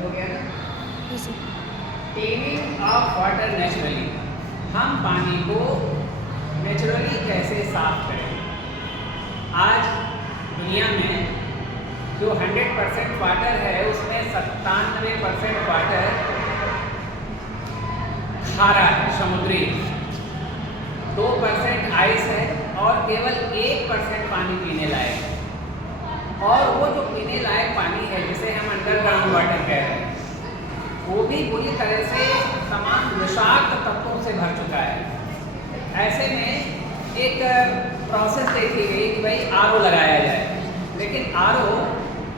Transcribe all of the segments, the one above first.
हो गया ना। इसी क्लीनिंग ऑफ वाटर नेचुरली, हम पानी को नेचुरली कैसे साफ करें। आज दुनिया में जो 100% वाटर है उसमें 97% वाटर खारा है, समुद्री, 2% आइस है और केवल 1% पानी पीने लायक है। और वो जो पीने लायक पानी है जिसे हम अंडरग्राउंड वाटर कह रहे हैं, वो भी बुरी तरह से तमाम विषाक्त तत्वों से भर चुका है। ऐसे में एक प्रोसेस देखी गई कि भाई आरओ लगाया जाए, लेकिन आरओ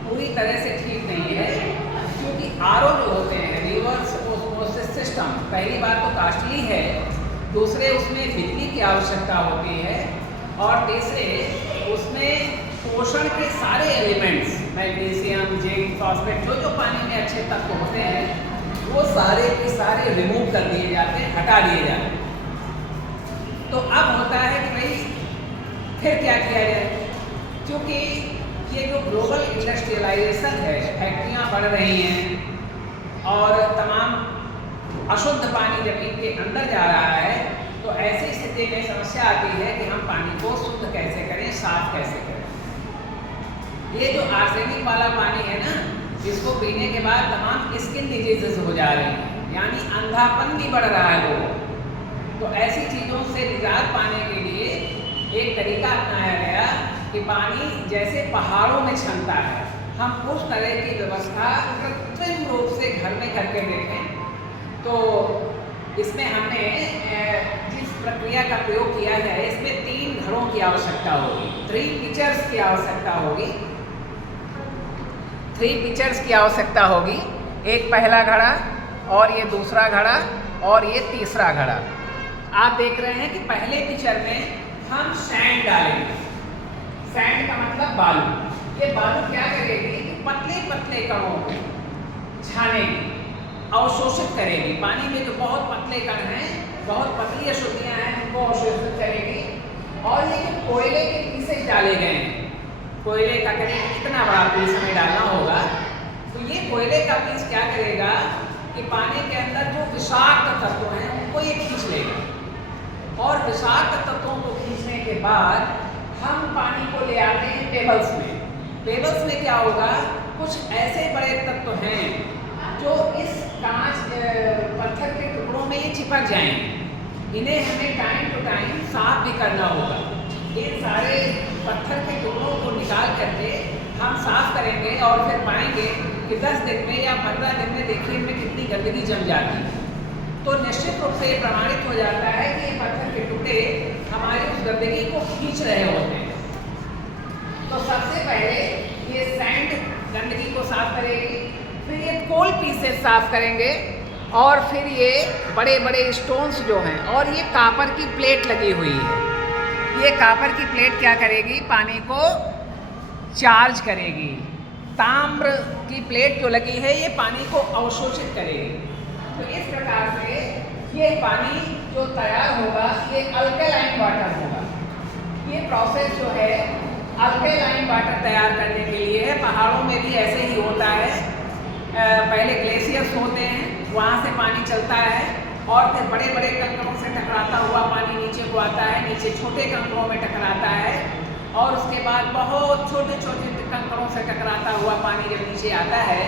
पूरी तरह से ठीक नहीं है, क्योंकि आरओ जो होते हैं रिवर्स ऑस्मोसिस सिस्टम, पहली बात तो कॉस्टली है, दूसरे उसमें बिजली की आवश्यकता होती है और तीसरे उसमें पोषण के सारे एलिमेंट्स, मैग्नीशियम, जिंक, फॉस्फेट, जो जो पानी में अच्छे तत्व होते हैं वो सारे के सारे रिमूव कर दिए जाते हैं, हटा दिए जाते हैं। तो अब होता है कि भाई फिर क्या किया जाए, क्योंकि ये जो ग्लोबल इंडस्ट्रियलाइजेशन है, फैक्ट्रियाँ बढ़ रही हैं और तमाम अशुद्ध पानी जमीन के अंदर जा रहा है, तो ऐसी स्थिति में समस्या आती है कि हम पानी को शुद्ध कैसे करें, साफ कैसे करें। ये जो आर्सेनिक वाला पानी है ना, इसको पीने के बाद तमाम स्किन डिजीजेस हो जा रही हैं, यानी अंधापन भी बढ़ रहा है लोगों को। तो ऐसी चीज़ों से निजात पाने के लिए एक तरीका अपनाया गया कि पानी जैसे पहाड़ों में छनता है, हम उस तरह की व्यवस्था कृत्रिम रूप से घर में करके देखें। तो इसमें हमने जिस प्रक्रिया का प्रयोग किया है, इसमें 3 घड़ों की आवश्यकता होगी, 3 पिचर्स की आवश्यकता होगी, 3 पिचर्स की आवश्यकता होगी। एक पहला घड़ा और ये दूसरा घड़ा और ये तीसरा घड़ा। आप देख रहे हैं कि पहले पिचर में हम सैंड डालेंगे। सैंड का मतलब बालू। ये बालू क्या करेगी कि पतले पतले कणों को छानेगी, अवशोषित करेगी। पानी में जो बहुत पतले कण हैं, बहुत पतली अशुद्धियाँ हैं, उनको अवशोषित करेगी। और ये जो कोयले के पीसेज डाले गए हैं, कोयले का करीब कितना बड़ा पीस हमें डालना होगा, तो ये कोयले का पीस क्या करेगा कि पानी के अंदर जो विषाक्त तत्व हैं उनको ये खींच लेगा। और विषाक्त तत्वों को खींचने के बाद हम पानी को ले आते हैं टेबल्स में। टेबल्स में क्या होगा, कुछ ऐसे बड़े तत्व हैं जो इस कांच पत्थर के टुकड़ों में ये चिपक जाएंगे। इन्हें हमें टाइम टू टाइम साफ भी करना होगा। इन सारे पत्थर के टुकड़ों को निकाल करके हम साफ करेंगे और फिर पाएंगे कि 10 दिन में या 15 दिन में देखिए इनमें कितनी गंदगी जम जाती है। तो निश्चित रूप से ये प्रमाणित हो जाता है कि ये पत्थर के टुकड़े हमारी उस गंदगी को खींच रहे होते हैं। तो सबसे पहले ये सैंड गंदगी को साफ करेगी, फिर ये कोल पीसेस साफ करेंगे और फिर ये बड़े बड़े स्टोन्स जो हैं, और ये कापर की प्लेट लगी हुई है। ये कापर की प्लेट क्या करेगी, पानी को चार्ज करेगी। ताम्र की प्लेट जो लगी है ये पानी को अवशोषित करेगी। तो इस प्रकार से ये पानी जो तैयार होगा ये अल्कलाइन वाटर होगा। ये प्रोसेस जो है अल्कलाइन वाटर तैयार करने के लिए है। पहाड़ों में भी ऐसे ही होता है। पहले ग्लेशियर्स होते हैं, वहाँ से पानी चलता है और फिर बड़े बड़े कंकरों से टकराता हुआ पानी नीचे को आता है, नीचे छोटे कंकरों में टकराता है और उसके बाद बहुत छोटे छोटे कंकरों से टकराता हुआ पानी जब नीचे आता है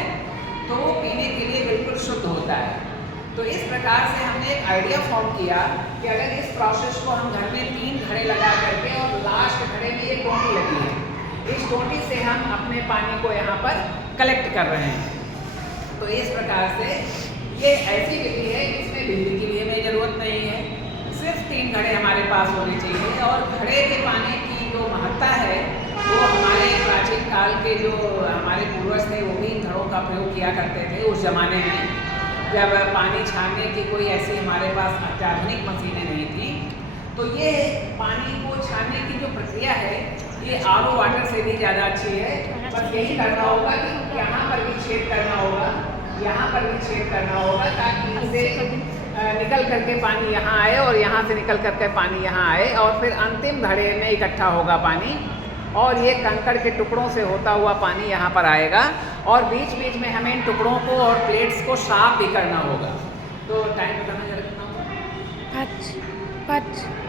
तो वो पीने के लिए बिल्कुल शुद्ध होता है। तो इस प्रकार से हमने एक आइडिया फॉर्म किया कि अगर इस प्रोसेस को हम घर में 3 घड़े लगा करके, और लास्ट घड़े में ये टोंटी लगी है, इस टोंटी से हम अपने पानी को यहाँ पर कलेक्ट कर रहे हैं। तो इस प्रकार से ये ऐसी विधि है जिसमें बिजली की भी हमें ज़रूरत नहीं है, सिर्फ 3 घड़े हमारे पास होने चाहिए। और घड़े के पानी की जो महत्ता है वो हमारे प्राचीन काल के जो हमारे पूर्वज थे वो भी इन घड़ों का प्रयोग किया करते थे। उस ज़माने में जब पानी छानने की कोई ऐसी हमारे पास अत्याधुनिक मशीनें नहीं थी, तो ये पानी को छानने की जो प्रक्रिया है ये आरओ वाटर से भी ज़्यादा अच्छी है। बस यही करना होगा कि यहाँ पर भी छेद करना होगा, यहाँ पर भी छेद करना होगा, ताकि इसे निकल करके पानी यहाँ आए और यहाँ से निकल करके पानी यहाँ आए और फिर अंतिम घड़े में इकट्ठा होगा पानी और ये कंकड़ के टुकड़ों से होता हुआ पानी यहाँ पर आएगा और बीच बीच में हमें इन टुकड़ों को और प्लेट्स को साफ भी करना होगा। तो टाइम बताना जरा कितना होगा? 5